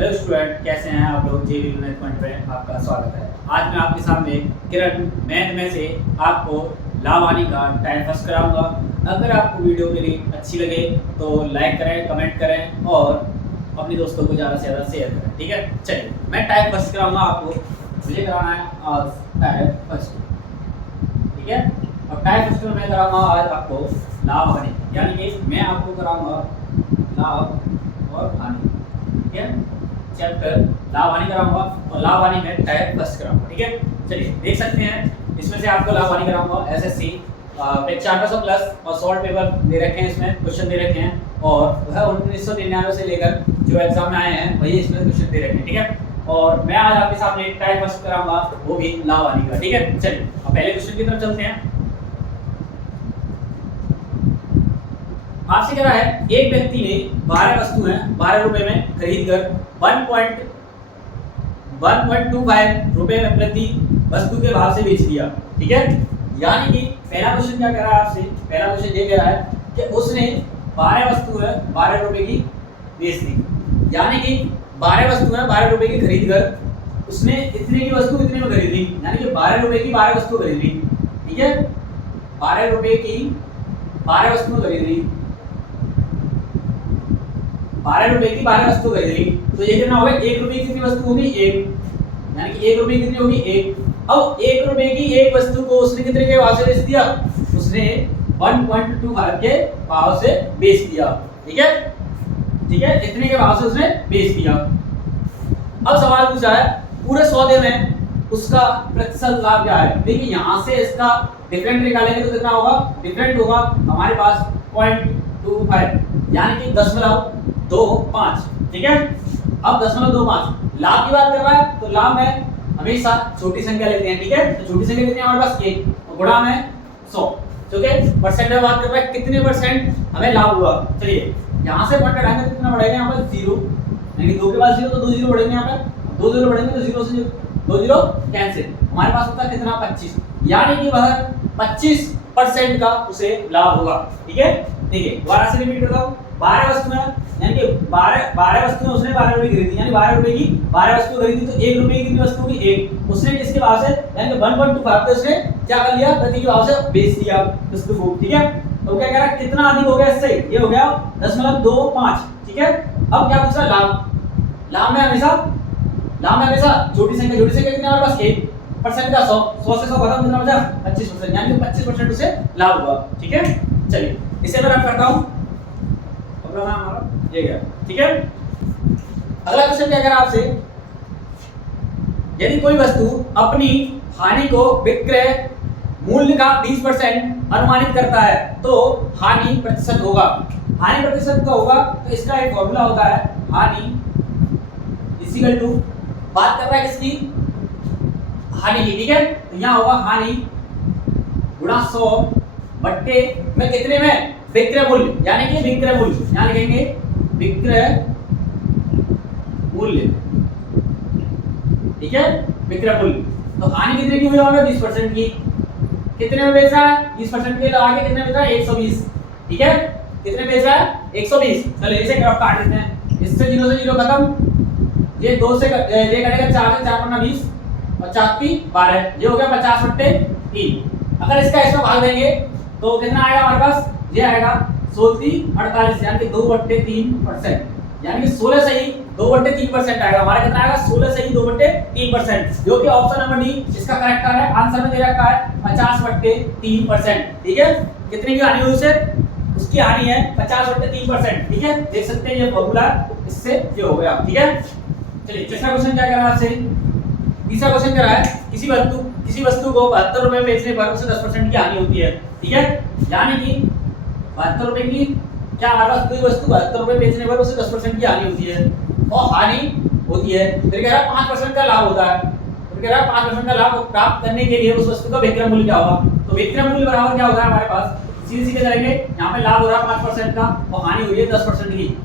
Hello student, कैसे हैं आप लोग। जेबी मैनेजमेंट में आपका स्वागत है। आज मैं आपके सामने किरण मैथ में से आपको लावानी का टाइम फर्स्ट कराऊंगा। अगर आपको वीडियो मेरी अच्छी लगे तो लाइक करें, कमेंट करें और अपने दोस्तों को ज़्यादा से ज़्यादा शेयर करें। ठीक है, चलिए मैं टाइम फर्स्ट कराऊंगा आपको। मुझे कराना है आज टाइम फर्स्ट, ठीक है। और टाइम फर्स्ट में मैं कराऊंगा आज आपको लावानी, यानी कि मैं आपको कराऊंगा लाभ और हानि, ठीक है। चैप्टर लावानी कराऊंगा और लावानी में टाइप फर्स्ट कराऊंगा, ठीक है। चलिए देख सकते हैं, इसमें से आपको लावानी कराऊंगा एसएससी पेचानवे प्लस और सॉल्व पेपर दे रखे हैं, इसमें क्वेश्चन दे रखे हैं और वह 1999 से लेकर जो एग्जाम में आए हैं वही इसमें क्वेश्चन दे रखे हैं, ठीक है। और मैं आज आपके सामने टाइप फर्स्ट कराऊंगा, वो भी लावानी का, ठीक है। चलिए अब पहले क्वेश्चन की तरफ चलते हैं। आपसे कह रहा है एक व्यक्ति ने 12 वस्तुएं 12 रुपए में खरीद कर 1.25 रुपए में प्रति वस्तु के भाव से बेच दिया, ठीक है। यानी कि पहला क्वेश्चन क्या कह रहा है आपसे, पहला क्वेश्चन ये कह रहा है कि उसने 12 वस्तुएं 12 रुपए की बेच दी। यानी कि 12 वस्तुएं 12 रुपए की खरीद कर उसने इतने की वस्तु इतने में खरीद ली, यानी कि 12 रुपए की 12 वस्तु खरीद ली, ठीक है। 12 रुपए की 12 वस्तु खरीद ली, 12 रुपए की 12 वस्तु खरीद ली, तो ये कितना होगा, 1 रुपए की कितनी वस्तु होगी, 1, यानी कि 1 रुपए की कितनी होगी, 1। अब 1 रुपए की एक वस्तु को उसने कितने के भाव से बेच दिया, उसने 1.25 के भाव से बेच दिया, ठीक है, ठीक है, इतने के भाव से उसने बेच दिया। अब सवाल पूछा है पूरे सौदे में उसका प्रतिशत लाभ क्या है। देखिए यहाँ से इसका डिफरेंट निकालेंगे तो कितना होगा, डिफरेंट होगा हमारे पास 0.25, यानी कि 0.25, ठीक है। अब 0.25 लाभ की बात कर रहा है, तो लाभ में हमेशा छोटी संख्या लेते हैं, ठीक है। तो छोटी संख्या कितनी है हमारे पास, 1 और गुणा में 100, ठीक है। परसेंट में बात कर रहा है कितने परसेंट हमें लाभ हुआ। चलिए यहाँ से पॉइंट हटाएंगे तो कितना बढ़ेगा, यहाँ पर 0, यानी 2 के बाद 0 तो 2 0 बढ़ेंगे, यहाँ पर 2 0 बढ़ेंगे तो 0 से 2 0 कैंसिल, हमारे पास होता है कितना, 25, यानी कि वह 25% का उसे लाभ होगा, ठीक है। ठीक है, दोबारा से रिपीट करता हूँ। 12 वस्तुएं, यानी कि 12 वस्तुएं उसने 12 रुपए की खरीदी, यानी 12 रुपए की 12 वस्तु खरीदी, तो 1 रुपए की कितनी वस्तु होगी, 1। उसने किसके भाव से, यानी कि 1.25 पे उसने क्या कर लिया, प्रति के भाव से बेच दिया वस्तु को, ठीक है। तो क्या कह रहा है, कितना अधिक हो गया इससे, ये हो गया 0.25, ठीक है। अब क्या पूछ रहा है, लाभ। लाभ में हमेशा छोटी संख्या कितनी हमारे पास, 1% का 100 से 100 खत्म, कितना बचा, 25%, यानी कि 25% उसे लाभ हुआ, ठीक है। चलिए इसे मैं रख करता हूं, अगला नाम हमारा ये गया, ठीक है। अगला क्वेश्चन क्या कह रहा है आपसे, यदि कोई वस्तु अपनी हानि को विक्रय मूल्य का 20% अनुमानित करता है तो हानि प्रतिशत होगा। हानि प्रतिशत का होगा तो इसका एक फॉर्मूला होता है, हानि इक्वल टू, बात कर रहा है किसकी, हानि की, ठीक है। तो यहाँ होगा हानि गुणा 100 बट्टे में कितने में, विक्रय मूल्य, यानी कि विक्रय मूल्य, यहाँ लिखेंगे विक्रय मूल्य, ठीक है, विक्रय मूल्य। तो हानि कितने की हुई होगा, 20% की। कितने में बेच रहा है, 20% के आगे कितने बेच रहा है, 120, ठीक है। कितने बेच रहा है, 120। चलो इसे ग्राफ काट देते हैं, इससे 0 से 0 खत्म, ये 2 से ये कटेगा, 4 से 4 वरना 20 और 4 3 12, ये हो गया 50/3। अगर इसका इसमें भाग देंगे तो कितना आएगा हमारे पास, ये आएगा 16/48, यानी कि 2/3%, यानी कि 16 सही 2/3% आएगा हमारा, कितना आएगा, 16 सही 2/3%, जो कि ऑप्शन नंबर डी इसका करेक्ट है। आंसर में दे रखा है 50/3%, ठीक है। कितने की हानि हुई उसे, उसकी हानि है 50/3%, ठीक है। देख सकते हैं ये फॉर्मूला, इससे ये हो गया, ठीक है। चलिए तीसरा क्वेश्चन क्या कह रहा है आपसे, तीसरा क्वेश्चन कह रहा है किसी वस्तु को 72 रुपए में बेचने पर उसे 10% की हानि होती है, ठीक है। यानी कि 72 रुपए की क्या हमारे पास कोई वस्तु 72 रुपए बेचने पर उसे 10% की हानि होती है और हानि होती है, फिर कह रहा है 5% का लाभ होता है। फिर कह रहा है 5% का लाभ प्राप्त करने के लिए उस वस्तु का विक्रय मूल्य क्या होगा। तो विक्रय मूल्य बराबर क्या होता है हमारे पास, सीधे करेंगे, यहाँ पे लाभ हो रहा है 5% का और हानि हुई है 10% की,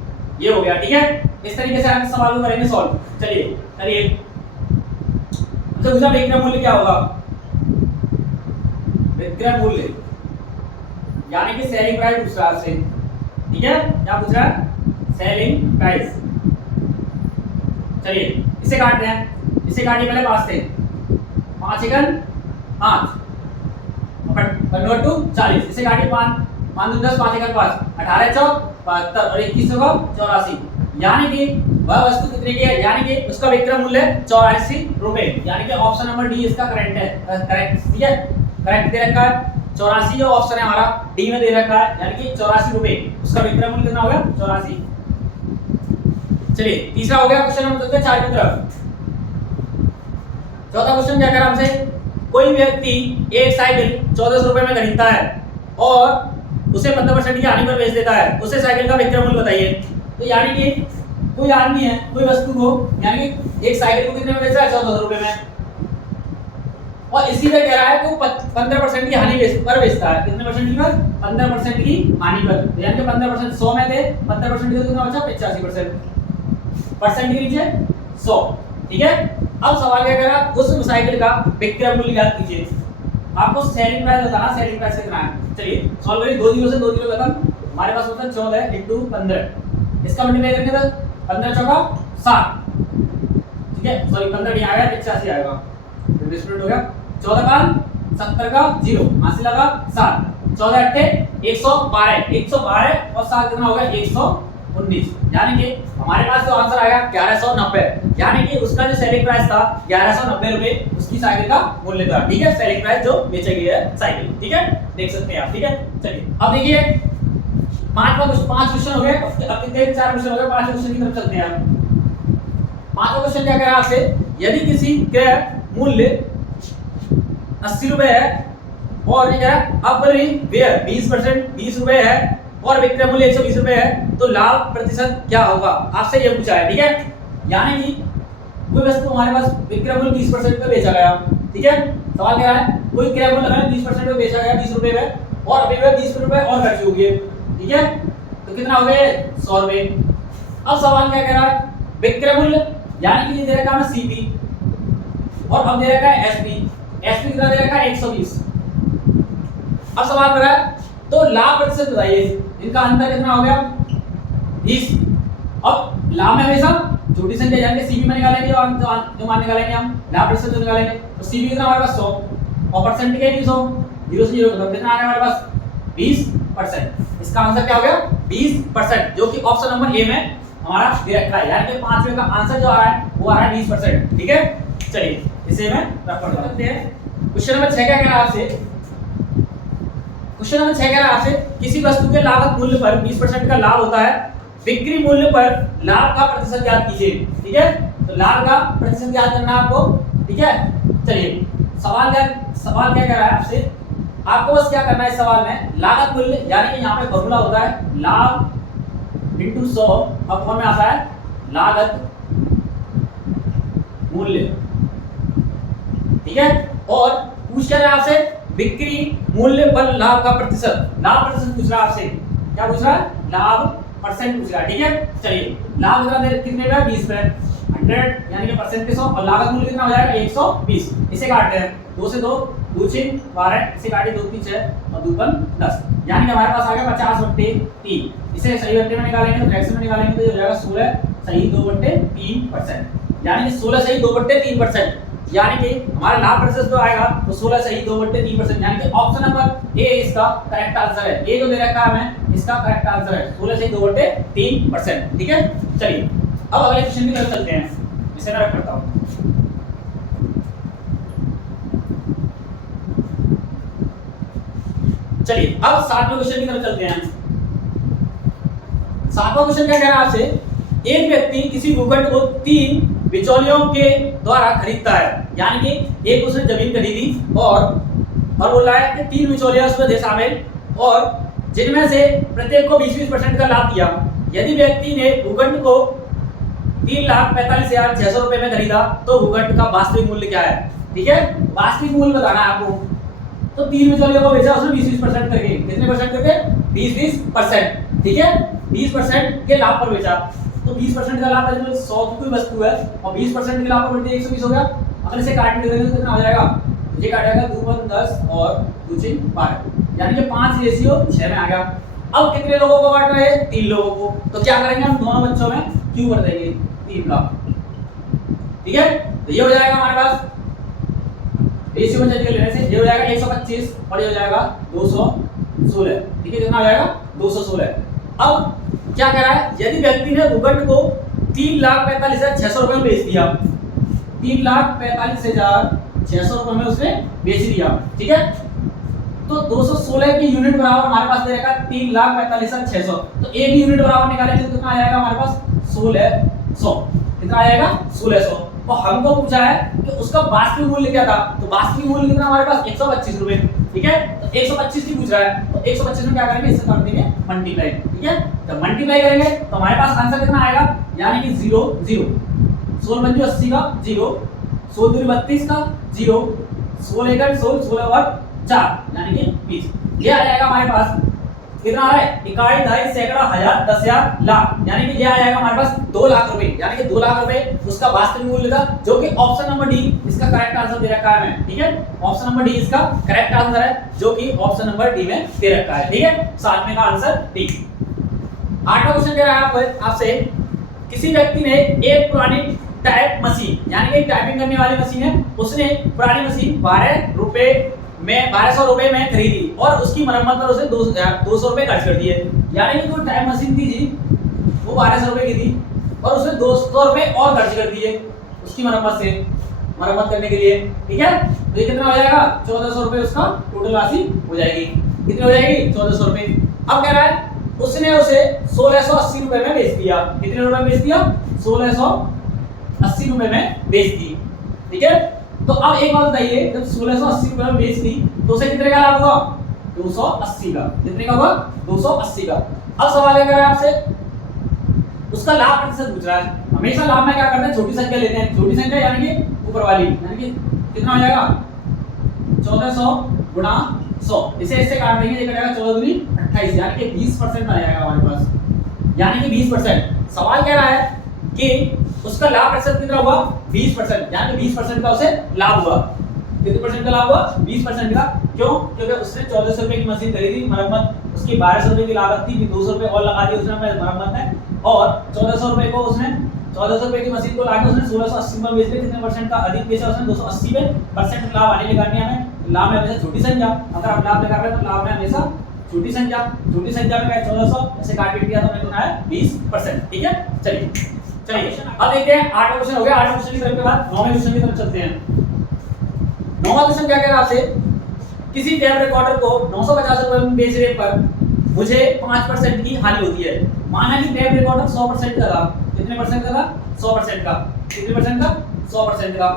ये हो गया, ठीक है। इस तरीके से हम सवाल को करेंगे सॉल्व। चलिए करिए, तो दूसरा विक्रय मूल्य क्या होगा, विक्रय मूल्य यानी कि सेलिंग प्राइस पूछ रहा है आपसे, ठीक है। क्या पूछ रहा है, सेलिंग प्राइस, चलिए इसे काटते हैं, इसे काटिए पहले 5 थे, 5 एकन 5 कन्वर्ट टू 40, इसे काटिए 5 5 दूनी 10, 5 एकन 5, 18 चौक 72 और 21 को 84, यानी कि वह वस्तु कितने की है, यानी कि उसका विक्रय मूल्य 84 रुपए, यानी कि ऑप्शन नंबर डी इसका करेक्ट है, करेक्ट ठीक है, करेक्ट दे रखा है 84 जो ऑप्शन है हमारा डी में दे रखा है, यानी कि 84 रुपए उसका विक्रय मूल्य कितना होगा 84। चलिए तीसरा हो गया क्वेश्चन नंबर 4 की तरफ। चौथा क्वेश्चन क्या कह रहा हमसे, कोई व्यक्ति एक साइकिल 1400 रुपए में खरीदता है और उसे 15% की हानि पर बेच देता है, उसे साइकिल का विक्रय मूल्य बताइए। तो यानी कि कोई आदमी है कोई वस्तु को, यानी कि एक साइकिल को कितने में बेच रहा है 1400 रुपए में, और इसी में कह रहा है कि 15% की हानि पर बेचता है, कितने परसेंट की पर 15% की हानि पर, यानी कि 15% 100 में थे 15% कितना बचा 85%, परसेंट के नीचे 100 ठीक है। अब सवाल क्या कह रहा है, उस साइकिल का विक्रय मूल्य ज्ञात कीजिए, आपको सेलिंग प्राइस बताना, सेलिंग प्राइस कितना है। चलिए सॉल्व करिए, 2 जीरो से 2 जीरो खत्म, हमारे पास होता है 14 * 15, इसका मल्टीप्लाई करने पर 15 चौका 7 ठीक है, सॉरी 15 नहीं आएगा 85 आएगा, डिस्प्यूट हो गया, 14 का 70 का 0 हासिल लगा 7, 14 अट्ठे 112 112 और 7 कितना होगा 119, यानी कि हमारे पास जो आंसर आएगा 1190, यानी कि उसका जो सेलिंग प्राइस था 1190 रुपए उसकी साइकिल का मूल्य था, ठीक है, सेलिंग प्राइस जो बेची गई है साइकिल, ठीक है, देख सकते हैं आप, ठीक है। चलिए अब देखिए 5 क्वेश्चन हो गए, अब कितने 4 क्वेश्चन हो गए, 5 क्वेश्चन की तरफ चलते हैं आप। 5वां क्वेश्चन क्या कह रहा है आपसे, यदि किसी क्रय मूल्य 80 रुपए है और ये क्या अपरिव्यय 20% 20 रुपए है और विक्रय मूल्य 120 रुपए है, तो लाभ प्रतिशत क्या होगा, आपसे ये पूछा है, ठीक है। यानी कि कोई वस्तु हमारे पास विक्रय मूल्य 20% पे बेचा गया, ठीक है, सवाल क्या है, कोई क्रय मूल्य लगाया 20% पे बेचा गया 20 रुपए में और अपरिव्यय 20 रुपए और खर्च हो गए, ठीक है, तो कितना हो गया 100 रुपए। अब सवाल क्या कह रहा है, विक्रय मूल्य यानी कि ये दे रखा है सीपी और अब दे रखा है एसपी, एसपी कितना दे रखा है 120। अब सवाल कर रहा है तो लाभ प्रतिशत बताइए, इनका अंतर कितना हो गया 20। अब लाभ में हमेशा छोटी संख्या यानी कि सीपी में निकालेंगे जो मान निकालेंगे हम, लाभ प्रतिशत जो निकालेंगे, तो सीपी कितना हमारे पास 100 और परसेंट के 100, 0 से 0 कितना आ गया हमारे पास 20%, इसका आंसर क्या हो गया 20%, जो कि ऑप्शन नंबर ए में हमारा दे रखा है, यानी कि 5वें का आंसर जो आ रहा है वो आ रहा है 20%, ठीक है। चलिए इसे मैं रख करते हैं। क्वेश्चन नंबर 6 क्या कह रहा है आपसे, क्वेश्चन नंबर 6 कह रहा है आपसे, किसी वस्तु के लागत मूल्य पर 20% का लाभ होता है, बिक्री मूल्य पर लाभ का प्रतिशत ज्ञात कीजिए, ठीक है, तो लाभ का प्रतिशत ज्ञात करना है आपको, ठीक है। चलिए सवाल क्या कह रहा है आपसे, आपको बस क्या करना है इस सवाल में, लागत मूल्य यानी कि यहाँ पे फॉर्मूला होता है लाभ * 100 अपॉन में आता है लागत मूल्य, ठीक है, और पूछ क्या रहा है आपसे बिक्री मूल्य पर लाभ का प्रतिशत, लाभ प्रतिशत पूछ रहा है आपसे, क्या पूछ रहा है लाभ परसेंट पूछ रहा है, ठीक है। चलिए लाभ कितने का 20 पे 100 यानी कि परसेंट के 100 और लागत मूल्य कितना हो जाएगा 120, इसे काटते हैं 2 से 2 2 6 12, इसे काटिए 2 3 6 और 2 5 10, यानी कि हमारे पास आ गया 50/3, इसे सही बट्टे में निकालेंगे तो फ्रैक्शन में निकालेंगे तो ये हो जाएगा 16 सही 2/3%, यानी कि 16 सही 2/3%, यानी कि हमारा लाभ प्रतिशत जो आएगा तो 16 सही 2/3%, यानी कि ऑप्शन नंबर ए इसका करेक्ट आंसर है, ए जो दे रखा है हमें इसका करेक्ट आंसर है 16 सही 2/3%, ठीक है। चलिए अब अगले क्वेश्चन की तरफ चलते हैं, इसे मैं रख करता हूं। चलिए अब 7वें क्वेश्चन की तरफ चलते हैं। 7वां क्वेश्चन क्या कह रहा है आपसे, एक व्यक्ति किसी भूखंड को 3 बिचौलियों के द्वारा खरीदता है, यानी कि एक उसने जमीन खरीदी और बोल रहा है कि 3 बिचौलिया उसमें थे शामिल और जिनमें से प्रत्येक को 20% का लाभ दिया। यदि व्यक्ति ने भूखंड को 3,45,600 रुपए में खरीदा तो भूखंड का वास्तविक मूल्य क्या है, ठीक है, वास्तविक मूल्य बताना है आपको। तो 3 बिचौलियों को बेचा उसने 20% करके, कितने परसेंट करके 20%, ठीक है, 20% के लाभ पर बेचा, तो 20% का लाभ है 100 की कोई वस्तु है और 20% के लाभ पर बढ़ती है 120 हो गया। अगर इसे काटने देंगे तो कितना हो जाएगा, ये काटेगा 2 × 10 और 2 × 12, यानी कि 5:6 में आ गया। अब कितने लोगों को बांटना है 3 लोगों को, तो क्या करेंगे हम दोनों बच्चों में क्यों कर देंगे 3 का, ठीक है। तो ये हो जाएगा हमारे पास रेशियो में चेंज कर लेने से ये हो जाएगा 125 और ये हो जाएगा 216, ठीक है। कितना हो जाएगा 216। अब क्या कह रहा है, यदि व्यक्ति ने उगट को 3,45,600 रुपए में बेच दिया, 3,45,600 रुपए में उसने बेच दिया, ठीक है। तो 216 की यूनिट बराबर हमारे पास दे रखा है 3,45,600, तो एक यूनिट बराबर निकालेंगे तो कितना आ जाएगा हमारे पास 1600, कितना आ जाएगा 1600। और हमको पूछा है कि उसका वास्तविक मूल्य क्या था, तो वास्तविक मूल्य कितना हमारे पास 125 रुपए, ठीक है। तो 125 की पूछ रहा है, तो 125 में क्या करेंगे, इससे कर देंगे मल्टीप्लाई, ठीक है। तो मल्टीप्लाई करेंगे तो हमारे पास आंसर कितना आएगा, यानी कि 0 0, 16 पंजे 80 का 0, 16 दूनी 32 का 0, 16 एकड़ 16, 16 और 4 यानी कि 20। ये आ जाएगा हमारे पास कितना आ रहा है, इकाई, दहाई, सैकड़ा, हजार, 10,000, लाख, यानी कि ये आ जाएगा हमारे पास 2 लाख रुपए, यानी कि 2 लाख रुपए उसका वास्तविक मूल्य था, जो कि ऑप्शन नंबर डी इसका करेक्ट आंसर दे रखा है हमें, ठीक है। ऑप्शन नंबर डी इसका करेक्ट आंसर है, जो कि ऑप्शन नंबर डी में दे रखा है, ठीक है। 7वें का आंसर डी। 8वां क्वेश्चन कह रहा है आपसे, किसी व्यक्ति ने एक पुरानी टाइप मशीन, यानी कि टाइपिंग करने वाली मशीन है, उसने पुरानी मशीन 1200 रुपए में खरीदी और उसकी मरम्मत पर उसे 200 रुपए खर्च कर दिए, यानी कि जो टाइप मशीन थी जी वो 1200 रुपए की थी और उसने 200 रुपए और खर्च कर दिए उसकी मरम्मत करने के लिए, ठीक है। तो ये कितना हो जाएगा 1400 रुपए उसका टोटल राशि हो जाएगी, कितनी हो जाएगी 1400 रुपए। अब कह रहा है उसने उसे 1680 रुपए में बेच दिया, कितने रुपए में बेच दिया, 1680 रुपए में बेच दी, ठीक है। तो अब एक बात बताइए, जब 1680 रुपए में बेच दी तो उसे कितने का लाभ हुआ, 280 का, कितने का हुआ 280 का। अब सवाल ये कर रहा है आपसे, उसका लाभ प्रतिशत पूछ रहा है। हमेशा लाभ में क्या करते हैं, छोटी संख्या लेते हैं, छोटी संख्या यानी कि ऊपर वाली, यानी कि कितना हो जाएगा 1400 गुणा 100, इसे इससे काट देंगे, ये कटेगा 14 दूनी 28, यानी कि 20% आ जाएगा हमारे पास, यानी कि 20%। सवाल कह रहा है कि उसका लाभ प्रतिशत कितना हुआ 20%, यानी कि 20% का उसे लाभ हुआ, कितने परसेंट का लाभ हुआ 20% का। क्यों, क्योंकि उसने 1400 रुपए की मशीन खरीदी, मरम्मत उसकी 1200 रुपए की लागत थी, 200 रुपए और लगा दिए उसने मरम्मत में, और 1400 रुपए को उसने 1400 रुपए की मशीन को लाके उसने 1680 में बेच दिया, कितने परसेंट का अधिक बेचा उसने 280 में, परसेंट लाभ आने लगा है हमें। लाभ में हमेशा छोटी संख्या, अगर आप लाभ लगा रहे हैं तो लाभ में हमेशा छोटी संख्या में क्या 1400 ऐसे काट पीट दिया तो हमें कितना है 20%, ठीक है। चलिए अब देखते हैं 8वां क्वेश्चन हो गया। 8वें क्वेश्चन की तरफ के बाद 9वें क्वेश्चन की तरफ चलते हैं। 9वां क्वेश्चन क्या कह रहा है आपसे, किसी टेप रिकॉर्डर को 950 रुपए में बेचने पर मुझे 5% की हानि होती है। माना कि टेप रिकॉर्डर 100% का था, कितने परसेंट का था 100% का, कितने परसेंट का 100% का,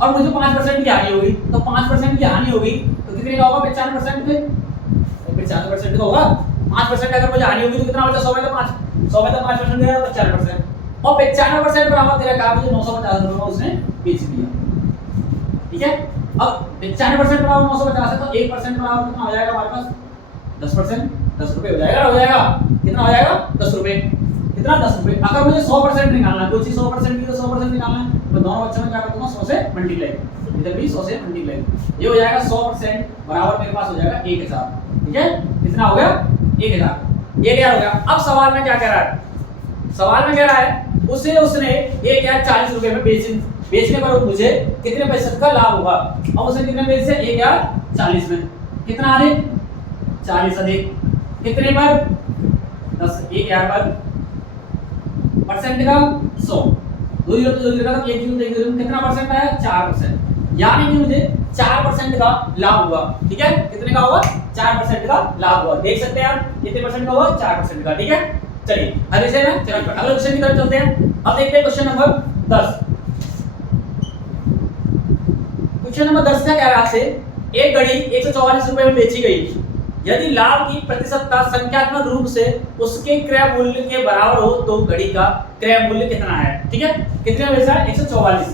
और मुझे 5% की हानि होगी, तो 5% की हानि होगी तो कितने का होगा 95% पे, 95% का होगा। 5% अगर मुझे हानि होगी तो कितना बचा 100 में तो 5, 100 में तो 5% दे रहा है 95%, और 95% बराबर दे रहा है मुझे 950 रुपए में उसने बेच दिया, ठीक है। अब 95% बराबर 950 है तो 1% बराबर कितना हो जाएगा हमारे पास 10%, 10 रुपए हो जाएगा, कितना हो जाएगा 10 रुपए, कितना 10 रुपए। अगर मुझे 100% निकालना है, कोई चीज 100% की तो 100% निकालना है, तो दोनों बच्चों में क्या कर दूंगा 100 से मल्टीप्लाई, इधर भी 100 से मल्टीप्लाई, ये हो जाएगा 100% बराबर मेरे पास हो जाएगा 1000, ठीक है। कितना हो गया 1000, ये क्या हो गया। अब सवाल में क्या कह रहा है, सवाल में कह रहा है उसने 1040 रुपए में बेचने पर मुझे कितने प्रतिशत का लाभ होगा। अब उसने कितने बेच से 1040 में, कितना अधिक 40 अधिक, कितने पर 10, 1000 पर परसेंट का 100, 2 जीरो तो 2 जीरो का 1 जीरो कितना परसेंट आया 4%, यानी कि मुझे 4% का लाभ हुआ, ठीक है। कितने का हुआ 4% का लाभ हुआ, देख सकते हैं आप कितने परसेंट का हुआ 4% का, ठीक है। चलिए अगले से ना चलिए अगले क्वेश्चन की तरफ चलते हैं। अब देखते हैं क्वेश्चन नंबर 10। क्वेश्चन नंबर 10 क्या कह रहा है आपसे, एक घड़ी 144 रुपए में बेची गई, यदि लाभ की प्रतिशतता संख्यात्मक रूप से उसके क्रय मूल्य के बराबर हो तो घड़ी का क्रय मूल्य कितना है, ठीक है। कितने में बेचा है 144,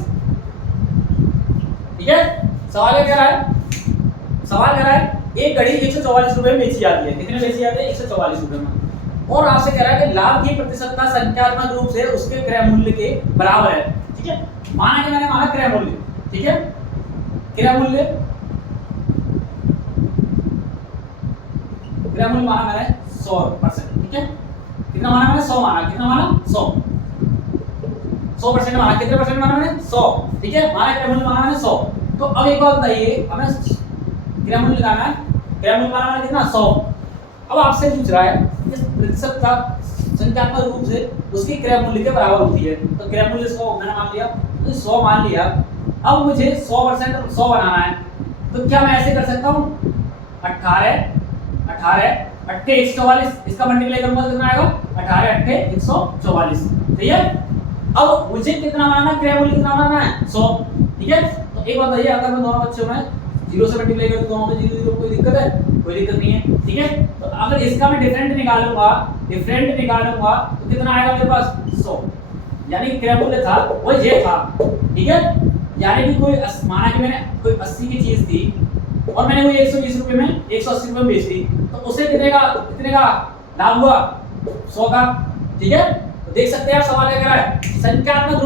ठीक है। सवाल क्या कह रहा है, सवाल कह रहा है एक घड़ी 144 रुपए में बेची जाती है, कितने में बेची जाती है 144 रुपए में, और आपसे कह रहा है कि लाभ की प्रतिशतता संख्यात्मक रूप से उसके क्रय मूल्य के बराबर है, ठीक है। माना कि मैंने माना क्रय मूल्य, ठीक है, क्रय मूल्य माना मैंने 100%, ठीक है। कितना माना मैंने 100 माना, कितना माना 100 100% माना, कितने परसेंट माना मैंने 100, ठीक है, माना क्रय मूल्य माना मैंने 100। तो अब एक बात बताइए, हमें क्रय मूल्य लगाना है, क्रय मूल्य माना मैंने कितना 100। अब आपसे पूछ रहा है इस प्रतिशत का संख्यात्मक रूप से उसकी क्रय मूल्य के बराबर होती है, तो क्रय मूल्य 100 मैंने मान लिया, तो 100 मान लिया। अब मुझे 100% 100 बनाना है, तो क्या मैं ऐसे कर सकता हूँ 18 8 144, इसका मल्टीप्लाई करूंगा तो कितना आएगा 18 8 144, ठीक है। अब मुझे कितना बनाना है, क्रय मूल्य कितना बनाना है 100, ठीक है। तो एक बात बताइए, अगर मैं दोनों बच्चों में 0 से मल्टीप्लाई करूं, दोनों में 0 0, कोई दिक्कत है? कोई दिक्कत नहीं है, ठीक है। तो अगर इसका मैं डिफरेंट निकालूंगा तो कितना आएगा मेरे पास 100, यानी क्रय मूल्य था वो ये था, ठीक है। यानी कि कोई माना कि मैंने कोई 80 की चीज थी और मैंने वो 120 रुपए में 180 रुपए में बेच दी, तो उसे कितने का लाभ हुआ 100 का, ठीक है। तो देख सकते हैं आप सवाल क्या कह रहा है, संख्यात्मक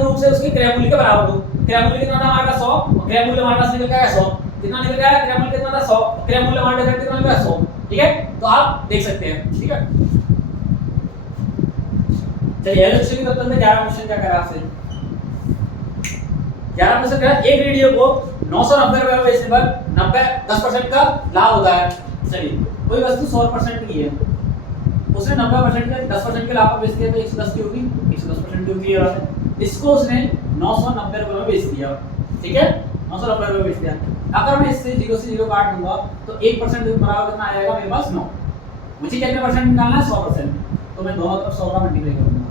रूप से उसके क्रय मूल्य के बराबर हो। क्रय मूल्य कितना था हमारे पास 100 और क्रय मूल्य हमारे पास निकल गया 100, कितना निकल गया, क्रय मूल्य कितना था 100, क्रय मूल्य हमारे पास कितना निकला 100, ठीक है। तो आप देख सकते हैं, ठीक है। चलिए अगले क्वेश्चन की तरफ चलते हैं। 11वां क्वेश्चन क्या कह रहा है आपसे, 11वां क्वेश्चन कह रहा है एक रेडियो को 990 रुपए में बेचने पर 10% का लाभ होता है। चलिए कोई वस्तु 100% की है, उसने 90% के 10% के लाभ पर बेच दिया, तो 110 की होगी, 110% की होती है। इसको उसने 990 रुपए में बेच दिया, ठीक है, 990 रुपए में बेच दिया। अगर मैं इससे 0 से 0 काट दूंगा तो 1% बराबर कितना आएगा मेरे पास 9। मुझे कितने परसेंट निकालना है 100%, तो मैं दोनों तरफ 100 का मल्टीप्लाई करूंगा,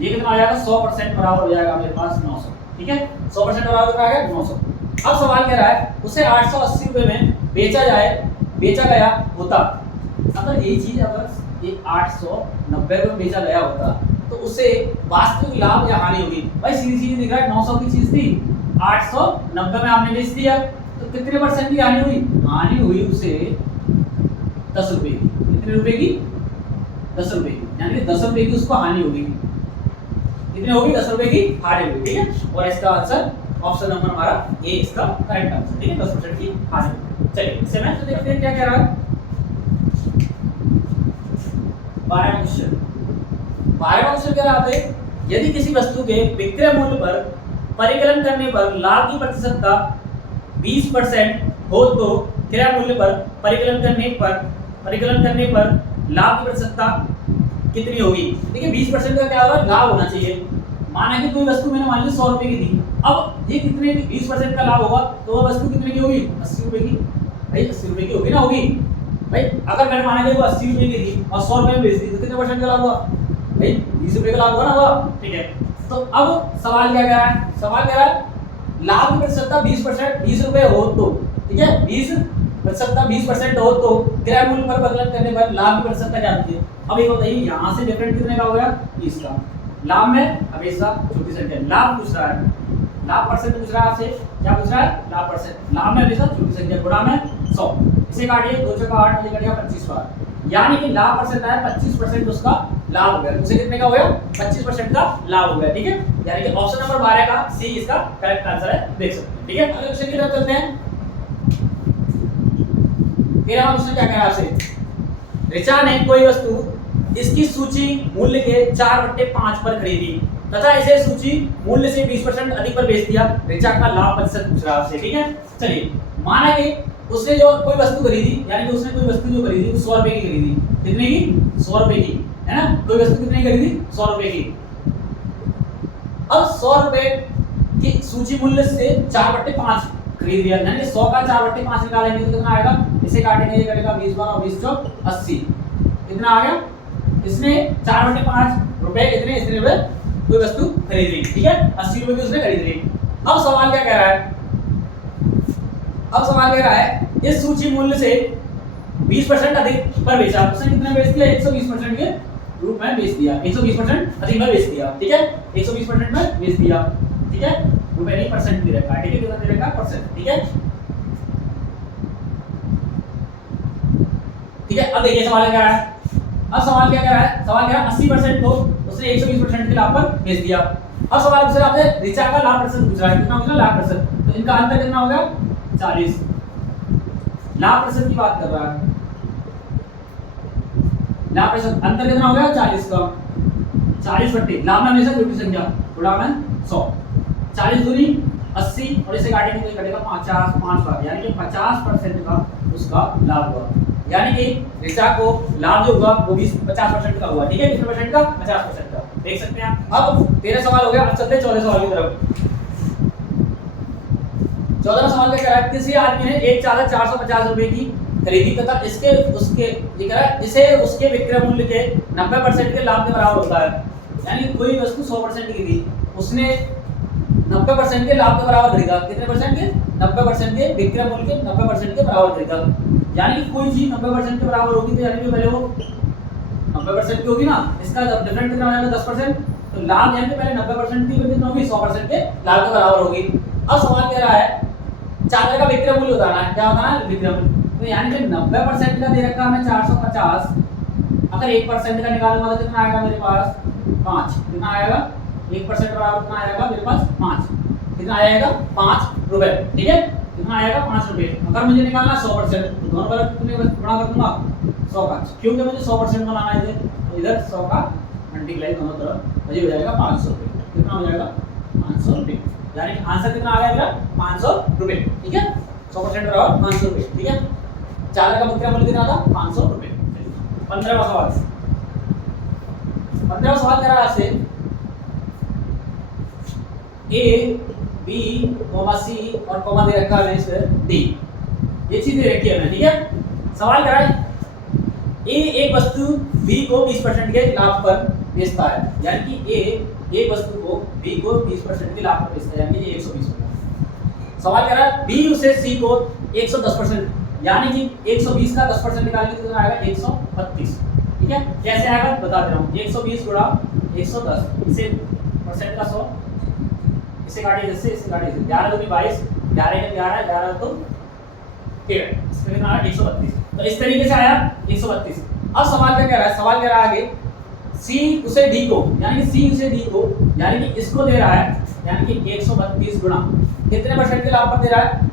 ये कितना आ जाएगा 100% बराबर हो जाएगा मेरे पास 900, ठीक है। 100% बराबर कितना आ गया 900। अब सवाल कह रहा है उसे 880 रुपए में बेचा गया होता, अगर यही चीज अगर ये 890 रुपए में बेचा गया होता तो उसे वास्तविक लाभ या हानि होगी। भाई सीधी सीधी दिख रहा है, 900 की चीज थी, 890 में आपने बेच दिया, तो कितने परसेंट की हानि हुई? हानि हुई उसे 10 रुपए की। कितने रुपए की? 10 रुपए की, यानी 10 रुपए की उसको हानि होगी। कितने होगी? 10 रुपए की हानि होगी, ठीक है। और इसका आंसर ऑप्शन नंबर हमारा ए इसका करेक्ट आंसर, ठीक है, 10% की हानि। चलिए इससे मैं तो देखते हैं क्या कह रहा है। 12वां क्वेश्चन कह रहा है यदि किसी वस्तु के विक्रय मूल्य पर परिकलन करने पर लाभ की प्रतिशतता 20% हो तो क्रय मूल्य पर परिकलन करने पर लाभ की प्रतिशतता कितनी होगी? देखिए 20% का क्या होगा? लाभ होना चाहिए। माना कि कोई वस्तु मैंने मान ली 100 रुपए की थी, अब ये कितने 20% का लाभ होगा तो वह वस्तु कितने की होगी? 80 रुपए की। भाई 80 रुपए की होगी ना, होगी भाई। अगर मैंने माना कि वो 80 रुपए की थी और 100 रुपए में बेच दी तो कितने परसेंट का लाभ हुआ? भाई 20 रुपए का लाभ हुआ ना, हुआ, ठीक है। तो अब सवाल क्या कह रहा है? सवाल कह रहा है लाभ की प्रतिशतता 20%, 20 रुपए हो तो, ठीक है, 20% हो तो क्रय मूल्य पर परिकलन करने पर लाभ की प्रतिशतता क्या होती है? अब ये बताइए यहाँ से डिफरेंट कितने का हो गया? 20 का। लाभ में हमेशा छोटी संख्या, लाभ पूछ रहा है, लाभ परसेंट पूछ रहा है आपसे, क्या पूछ रहा है? लाभ परसेंट। लाभ में हमेशा छोटी संख्या, गुणा में 100, इसे काटिए 2 चौका 8, ये कटिएगा 25 बार, यानी कि लाभ परसेंट आया 25% उसका लाभ हो गया। उसे कितने का हो गया? 25% का लाभ हो गया, ठीक है। यानी कि ऑप्शन नंबर 12 का सी इसका करेक्ट आंसर है, देख सकते हैं, ठीक है। अगले क्वेश्चन की तरफ चलते हैं। 13वां क्वेश्चन क्या कह रहा है आपसे? ऋचा ने कोई वस्तु इसकी सूची मूल्य के 4/5 पर खरीदी तथा इसे सूची मूल्य से 20% अधिक पर बेच दिया। ऋचा का लाभ प्रतिशत पूछ रहा है आपसे, ठीक है। चलिए माना कि उसने जो कोई वस्तु खरीदी, यानी कि उसने कोई वस्तु जो खरीदी 100 रुपए की खरीदी, कितने की? 100 रुपए की, है ना। कोई वस्तु कितने की खरीदी? 100 रुपए की। अब 100 रुपए की सूची मूल्य से 4/5 खरीद लिया, यानी 100 का 4/5 निकालेंगे तो कितना आएगा? इसे काटेंगे, ये करेगा 20 बार और 20 चौक 80, कितना आ गया? इसने 4/5 रुपए इतने रुपए कोई वस्तु खरीद ली, ठीक है, 80 रुपए की उसने खरीद ली। अब सवाल क्या कह रहा है? अब सवाल कह रहा है इस सूची मूल्य से 20% अधिक पर बेचा। उसने कितना बेच दिया? 120% के रूप में बेच दिया, 120% अधिक में बेच दिया, ठीक है, 120% में बेच दिया, ठीक है। रुपए नहीं परसेंट दे रखा है, ठीक है, कितना दे रखा है? परसेंट, ठीक है, ठीक है। अब देखिए सवाल क्या है। अब सवाल क्या कह रहा है? सवाल कह रहा है 80% को उसने 120% के लाभ पर बेच दिया। अब सवाल पूछ रहा है आपसे ऋचा का लाभ प्रतिशत पूछ रहा है, कितना होगा लाभ प्रतिशत? तो इनका अंतर कितना होगा? 40। लाभ प्रतिशत की बात कर रहा है, लाभ प्रतिशत अंतर कितना हो गया? 40 का। 40 बट्टे लाभ में हमेशा छोटी संख्या गुणा में 100, 40 दूनी 80 और इसे काटेंगे तो कटेगा 50 5 लाख, यानी कि 50% का उसका लाभ हुआ। यानी कि ऋचा को लाभ जो हुआ वो भी 50% का हुआ। ठीक है, कितने परसेंट का? 50% का। देख सकते हैं आप। अब 13 सवाल हो गया। अब चलते हैं 14 सवाल की तरफ। 14 सवाल का कह रहा है किसी आदमी ने एक चादर 450 रुपए की खरीदी तथा इसके उसके ये कह रहा है इसे उसके विक्रय मूल्य के 90% के लाभ के बराबर होता है। यानी कोई वस्तु 100% की थी, उसने 90% के लाभ के बराबर खरीदा। कितने परसेंट के? 90% के विक्रय मूल्य के 90% के बराबर खरीदा। यानी कि कोई चीज 90% के बराबर होगी तो यानी कि पहले वो 90% की होगी ना, इसका डिफरेंट कितना हो जाएगा? 10%। तो लाभ यानी कि पहले 90% थी, कितना होगी? 100% के लाभ के बराबर होगी। अब सवाल कह रहा है चादर का विक्रय मूल्य बताना है। क्या बताना है? विक्रय मूल्य। तो यानी कि 90% का दे रखा है हमें 450, अगर 1% का निकालूंगा तो कितना आएगा मेरे पास? 5। कितना आएगा? 1% बराबर कितना आएगा मेरे पास? 5। कितना आएगा? 5 रुपए। ठीक है, कितना आएगा? 5 रुपए। अगर मुझे निकालना 100%, तो दोनों तरफ कितने गुणा कर दूंगा? 100 का, क्योंकि मुझे 100% बनाना है इधर, तो इधर 100 का मल्टीप्लाई दोनों तरफ, मुझे हो जाएगा 500 रुपए। कितना हो जाएगा? 500 रुपए। यानी कि आंसर कितना आ गया मेरा? 500 रुपए। ठीक है, 100% बराबर 500 रुपए। ठीक है, चादर का विक्रय मूल्य कितना था? 500 रुपए। 15वां सवाल। 15वां सवाल कह रहा है आपसे ए बी सी और कॉमा दे रखा है इसमें डी, ये चीज दे रखी है हमें। ठीक है, सवाल कह रहा है ए एक वस्तु बी को 20% के लाभ पर बेचता है। यानी कि ए एक वस्तु को बी को 20% के लाभ पर बेचता है, यानी कि 120%। सवाल कह रहा है बी उसे सी को 110%, यानी कि 120 का 10% निकालेंगे तो कितना आएगा? 132। ठीक है, कैसे आएगा बता दे रहा हूं। 120 गुणा 110, इसे परसेंट का 100, इसे काटिए इससे, इसे काटिए इससे। 11 दूनी 22, 11 के 11, 11 तो 13, इसमें कितना आया? 132। तो इस तरीके से आया 132। अब सवाल क्या कह रहा है? सवाल कह रहा है आगे सी उसे डी को, यानी कि सी उसे डी को, यानी कि इसको दे रहा है, यानी कि 132 गुणा कितने परसेंट के लाभ पर दे रहा है?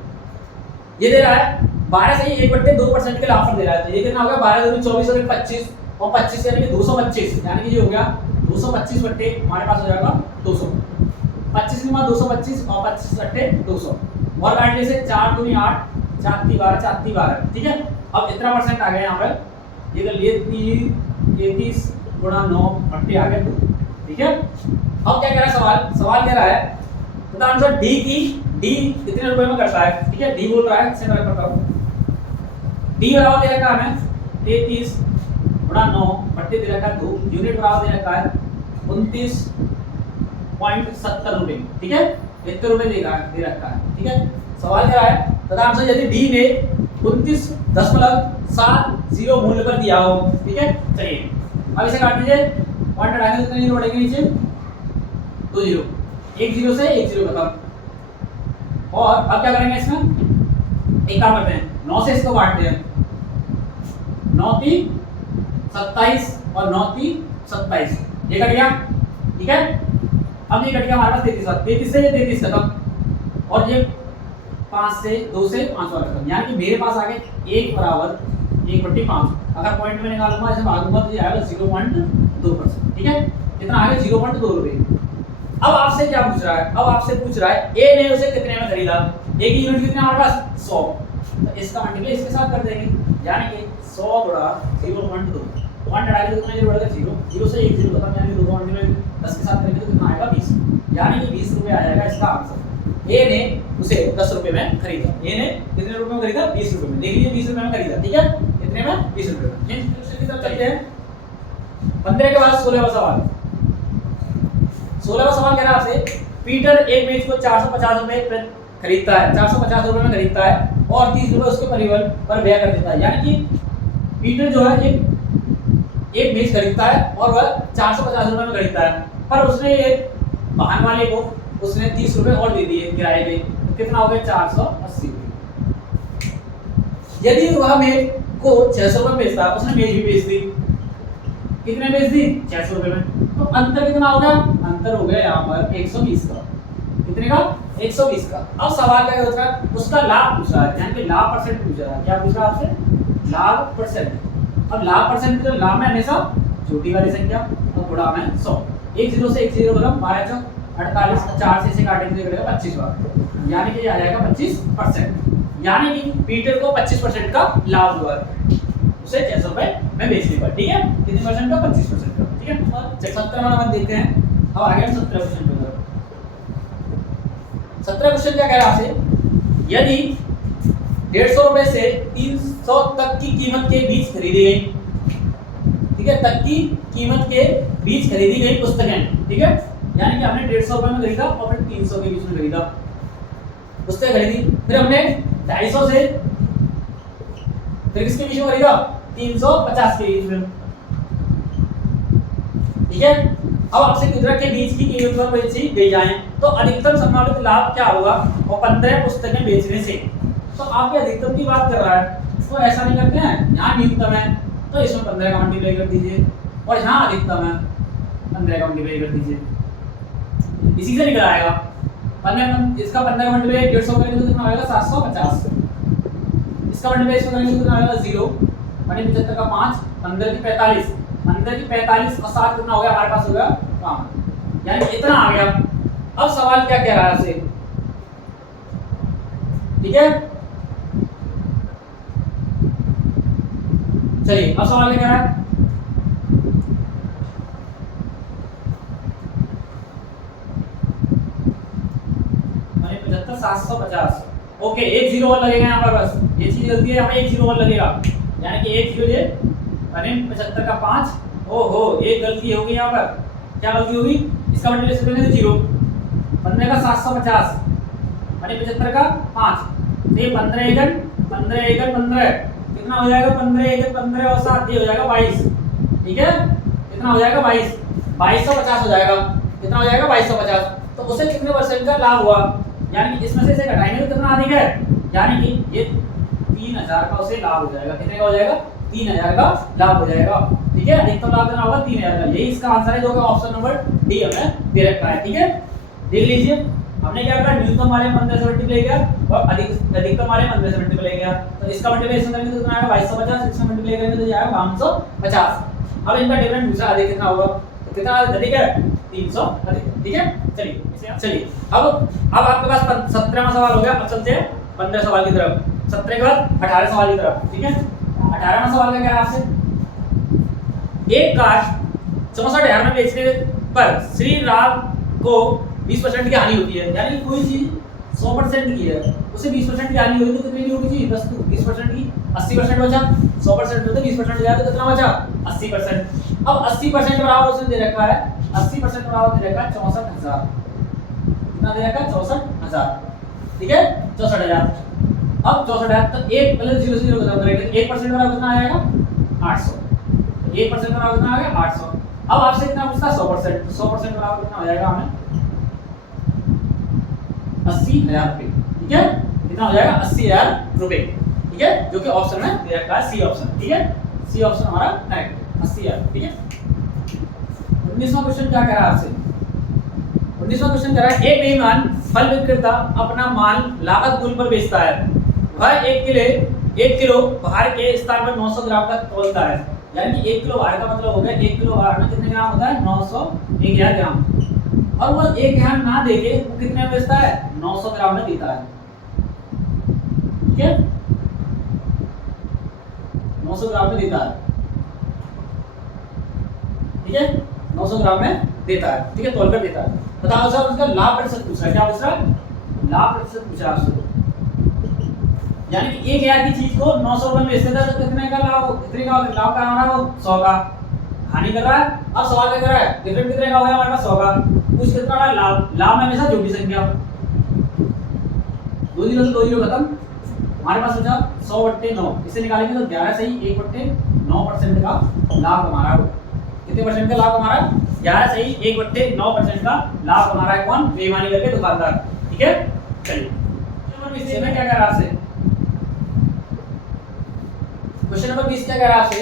ये दे रहा है 12 से 1/2% के लाभ पर दे रहा है। तो ये कितना हो गया? 12 दूनी 24 और 25, और 25 यानी कि 225, यानी कि ये हो गया 225 बट्टे हमारे पास हो जाएगा 200। 25 में 225 और 25 बट्टे 200, और काटने से 4 दूनी 8, 4 × 12, 4 × 12। ठीक है, अब इतना परसेंट आ गया यहाँ पर। ये कर लिए 33 गुणा 9 बट्टे आ गया 2। ठीक है, अब क्या कह रहा है सवाल? सवाल कह रहा है बता आंसर डी की डी कितने रुपए में करता है। ठीक है, डी बोल रहा है, इसे मैं करता हूं। डी बराबर दे रखा है हमें 33 गुणा 9 बट्टे दे रखा है 2, यूनिट बराबर दे रखा है 29.70 रुपए। ठीक है, इतने रुपए दे रखा है। ठीक है, सवाल कह रहा है तथा आंसर यदि डी ने 29.70 मूल्य पर दिया हो। ठीक है, चलिए अब इसे काट दीजिए, पॉइंट हटाएंगे तो कितने जीरो बढ़ेंगे नीचे? 2 जीरो, एक जीरो से एक जीरो खत्म। और अब क्या करेंगे इसमें? एक काम करते हैं, 9 से इसको काटते हैं। 9 × 3 27 और 9 × 3 27, ये कट गया। ठीक है, अब ये कट गया हमारे पास 33 से ये 33 खत्म, और ये 5 से 2 से 5 वाला खत्म। यानी कि मेरे पास आ गए 1 बराबर 1/5। अगर पॉइंट में निकालूंगा ऐसे भागूंगा तो ये आएगा 0.2%। ठीक है, कितना आ गया? 0.2 रुपए। अब आपसे क्या पूछ रहा है? अब आपसे पूछ रहा है ए ने उसे कितने में खरीदा। ए की यूनिट कितनी हमारे पास? 100। तो इसका मल्टीप्लाई इसके साथ कर देंगे, यानी कि 100 गुणा 0.2, पॉइंट हटा के कितना जीरो बढ़ेगा? 0, 0 से 1 जीरो खत्म, यानी 2 मल्टीप्लाई 10 के साथ करेंगे तो कितना आएगा? 20, यानी कि 20 रुपए आ जाएगा इसका आंसर। ए ने उसे 10 रुपए में खरीदा। ए ने कितने रुपए में खरीदा? 20 रुपए में। देख लीजिए 20 रुपए में खरीदा। ठीक है, कितने में? 20 रुपए में। नेक्स्ट की तरफ चलते हैं। 15 के बाद 16वां सवाल। 16वां सवाल कह रहा है आपसे पीटर एक मेज को 450 रुपए पर खरीदता है, 450 रुपए में खरीदता है और 30 रुपए उसके परिवहन पर व्यय कर देता है। यानी कि पीटर जो है एक मेज खरीदता है और वह 450 रुपए में खरीदता है, पर उसने एक वाहन वाले को उसने 30 रुपए और दे दिए किराए पे, तो कितना हो गया? 480 रुपए। यदि वह मेज को 600 रुपए बेचता है, उसने मेज भी बेच दी, कितने बेच दी? 600 रुपए में। तो अंतर कितना हो गया? अंतर हो गया यहाँ पर 120 का। कितने का? 120 का। अब सवाल क्या होता है? उसका लाभ पूछ रहा है, यानी कि लाभ परसेंट पूछ रहा है। क्या पूछ रहा है आपसे? लाभ परसेंट। अब लाभ परसेंट तो लाभ में हमेशा छोटी वाली संख्या और गुणा में 100। एक जीरो से एक जीरो मतलब 12 चौक 48, 4 से इसे काटेंगे तो कटेगा 25 बार, यानी कि ये आ जाएगा 25%, यानी कि पीटर को 25% का लाभ हुआ, उसे 600 रुपए में बेचने पर। ठीक है, कितने परसेंट का? 25% का। ठीक है, और 17वां नंबर देखते हैं। अब आगे हम 17 क्वेश्चन पे 17 क्वेश्चन क्या कह रहा है आपसे, यदि 150 रुपए से 300 तक की कीमत के बीच खरीदी गई, ठीक है, तक की कीमत के बीच खरीदी गई पुस्तकें, ठीक है, यानी कि हमने 150 रुपए में खरीदा और फिर 300 के बीच में खरीदा पुस्तकें खरीदी, फिर हमने 250 से फिर किसके बीच में खरीदा? 350 के बीच में। ठीक है, अब आपसे मुद्रा के बीच की कीमत पर बेची गई जाए तो अधिकतम संभावित लाभ क्या होगा? और 15 पुस्तकें बेचने से। तो आपके अधिकतम की बात कर रहा है, तो ऐसा नहीं करते हैं, यहाँ न्यूनतम है तो इसमें 15 का मल्टीप्लाई कर दीजिए, और यहाँ अधिकतम है 15 का मल्टीप्लाई कर दीजिए, इसी से निकल आएगा 15, इसका 15 का मल्टीप्लाई 150 करेंगे तो कितना आएगा? 750, इसका मल्टीप्लाई इसमें करेंगे तो कितना आएगा? 0, यानी 75 का 5, 15 की 45, 15 की 45 और 7 कितना हो गया हमारे पास? हो गया 5, यानी इतना आ गया। अब सवाल क्या कह रहा है आपसे? ठीक है, चलिए अब सवाल क्या कह रहा है? मैंने 75 750, ओके, एक जीरो और लगेगा यहाँ पर, बस ये चीज गलती है, हमें एक जीरो और लगेगा, यानी कि एक जीरो ये मैंने 75 का 5, ओहो एक गलती हो गई यहाँ पर, क्या गलती होगी? इसका मल्टीप्लिकेशन करेंगे तो 0, 15 का 750 मैंने 75 का 5, ये 15 एकड़ 15 एकड़ 15 कितना हो जाएगा? 15 एकड़ 15 और 7 ये हो जाएगा 22, ठीक है, कितना हो जाएगा? 2250 हो जाएगा, कितना हो जाएगा? 2250। तो उसे कितने परसेंट का लाभ हुआ? यानी कि इसमें से इसे घटाएंगे तो कितना अधिक है, यानी कि ये 3000 का उसे लाभ हो जाएगा, कितने का हो जाएगा? 3000 का लाभ हो जाएगा। ठीक है, अधिकतम लाभ कितना होगा? 3000 का, यही इसका आंसर है जो कि ऑप्शन नंबर डी हमें दे रखा है। ठीक है, देख लीजिए हमने क्या करा, न्यूनतम वाले 15 से मल्टीप्लाई किया और अधिकतम वाले 15 से मल्टीप्लाई किया, तो इसका मल्टीप्लिकेशन करेंगे तो कितना आएगा? 2250, इसका मल्टीप्लाई करेंगे तो जाएगा 550। अब इनका डिफरेंस दूसरा अधिक कितना होगा? तो कितना अधिक है? 300 अधिक। ठीक है, चलिए अब आपके पास 17वां सवाल हो गया। अब चलते हैं 15 सवाल की तरफ, 17 के बाद 18 सवाल की तरफ। ठीक है, 18वां सवाल क्या कह रहा है आपसे, एक कार 64,000 में बेचने पर श्री राम को 20% की हानि होती है, यानी कोई चीज 100% की है उसे 20% की हानि होगी तो कितनी की होगी चीज? वस्तु 20% की 80% बचा, 100% होते 20% हो जाए तो कितना बचा? 80%। अब 80% बराबर उसने दे रखा है, 80% बराबर दे रखा है 64,000, कितना दे रखा है? 64,000। ठीक है, 64,000। अब 64,000 तो एक पहले 0 से 0 खत्म करेंगे, 1% बराबर कितना आएगा? 800, 1% बराबर कितना आ गया? 800। अब आपसे कितना पूछता है? 100%, 100% बराबर कितना हो जाएगा हमें? 80,000 रुपए। ठीक है, कितना हो जाएगा? 80,000 रुपए। ठीक है, जो कि ऑप्शन में दे रखा है, सी ऑप्शन। ठीक है, सी ऑप्शन हमारा करेक्ट, 80,000। ठीक है, 19वां क्वेश्चन क्या कह रहा है आपसे? 19वां क्वेश्चन कह रहा है, एक बेईमान फल विक्रेता अपना माल लागत मूल्य पर बेचता है, वह 1 किलो भार के स्थान पर 900 ग्राम का तौलता है, यानी कि 1 किलो भार का मतलब हो गया 1 किलो भार में कितने ग्राम होता है? 900 ग्राम, और वो 1 ग्राम ना देके वो कितने में बेचता है? 900 ग्राम में देता है। ठीक है, 900 ग्राम में देता है। ठीक है, 900 ग्राम में देता है। ठीक है, तोलकर देता है। बताओ सर, उसका लाभ प्रतिशत पूछ रहा है, क्या पूछ रहा है? लाभ प्रतिशत पूछ रहा है आपसे, यानी कि 1,000 की चीज को 900 रुपए में बेचते था तो कितने का लाभ, कितने का लाभ का रहा है? वो 100 का हानि कर रहा है। अब सवाल क्या कर रहा है? डिफरेंट कितने का हो गया हमारे पास? 100 का। कुछ कितना रहा? लाभ। लाभ में हमेशा जोड़ी संख्या, 2 जीरो से 2 जीरो खत्म, हमारे पास बचा 100/9, इसे निकालेंगे तो 11 सही 1/9% का लाभ हमारा। कितने परसेंट का लाभ हमारा? 11 सही 1/9% का लाभ हमारा है। कौन? बेईमानी करके दुकानदार। ठीक है, चलिए क्वेश्चन नंबर 20 में क्या कह रहा है आपसे? क्वेश्चन नंबर 20 क्या कह रहा है आपसे?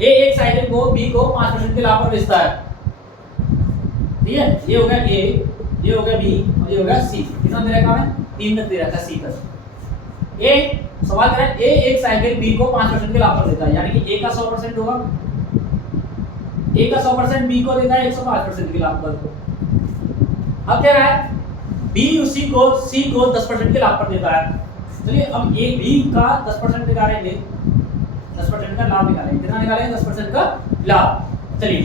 ए एक साइकिल को बी को 5% के लाभ पर बेचता है। ठीक है, ये हो गया ए, ये हो गया बी और ये हो गया सी। कितना दे रखा है? 3 तक दे रखा है, सी तक। ए सवाल कर रहा है, ए एक साइकिल बी को 5% के लाभ पर देता है, यानी कि ए का 100% होगा, ए ए का 100% बी को देता है 105% की लाभ पर। अब क्या रहा है, बी उसी को सी को 10% के लाभ पर देता है। चलिए अब ए बी का 10% निकालेंगे, 10% का लाभ निकालेंगे। कितना निकालेंगे? 10% का लाभ। चलिए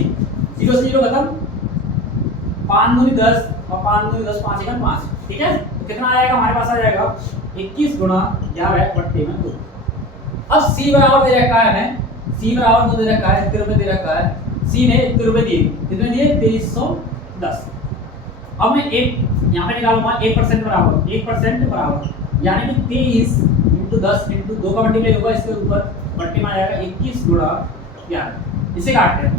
0 से 0 खत्म, 5 दूनी 10 और 5 दूनी 10, 5 एकम 5, ठीक है। तो कितना आएगा हमारे पास? आ जाएगा 21 गुणा 11 बट्टे में 2। अब सी बराबर दे रखा है हमें, सी बराबर तो दे रखा है 1 रुपए दे रखा है, सी ने 1 रुपए दिए, कितने दिए? 2310। अब मैं एक यहाँ पे निकालूंगा 1% बराबर, 1% बराबर यानी कि 23 × 10 × 2 का मल्टीप्लाई होगा इसके ऊपर, बट्टे में आ जाएगा 21 गुणा 11। इसे काटते हैं,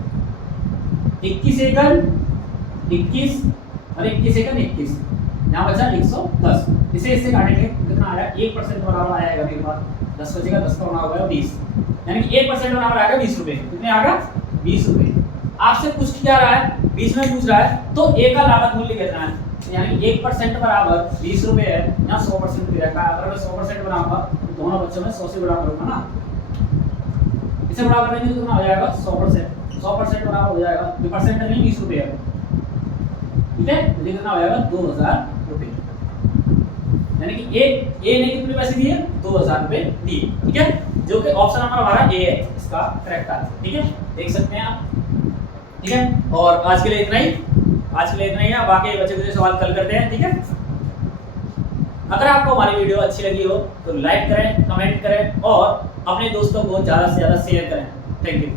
21 एकम 21 और 21 एकम 21, यहाँ बचा 110। इसे इससे काटेंगे कितना आया? 1% बराबर आएगा मेरे पास, 10 बचेगा, 10 का गुणा होगा 20, यानी कि 1% बराबर आएगा 20 रुपए। कितने आएगा? 20 रुपए। आपसे पूछ क्या रहा है? 20 में पूछ रहा है, तो ए का लागत मूल्य कितना है? यानी कि 1% बराबर 20 रुपए है, यहाँ 100% दे रखा है। अगर मैं 100% बनाऊंगा तो दोनों बच्चों में 100 से गुणा करूंगा ना, इसे गुणा करेंगे तो कितना हो जाएगा? 100%। 100% बराबर हो जाएगा, ये परसेंट नहीं 20 रुपए है, ठीक है। तो कितना हो जाएगा? 2000 रुपए। यानी कि ए ने कितने पैसे दिए? 2000 रुपए दिए, ठीक है। जो कि ऑप्शन नंबर हमारा ए है इसका करेक्ट आंसर, ठीक है। देख सकते हैं आप, ठीक है। और आज के लिए इतना ही, आज के लिए इतना ही है। बाकी बच्चे कुछ सवाल कल करते हैं, ठीक है। अगर आपको हमारी वीडियो अच्छी लगी हो तो लाइक करें, कमेंट करें और अपने दोस्तों को ज़्यादा से ज़्यादा शेयर करें। Thank you.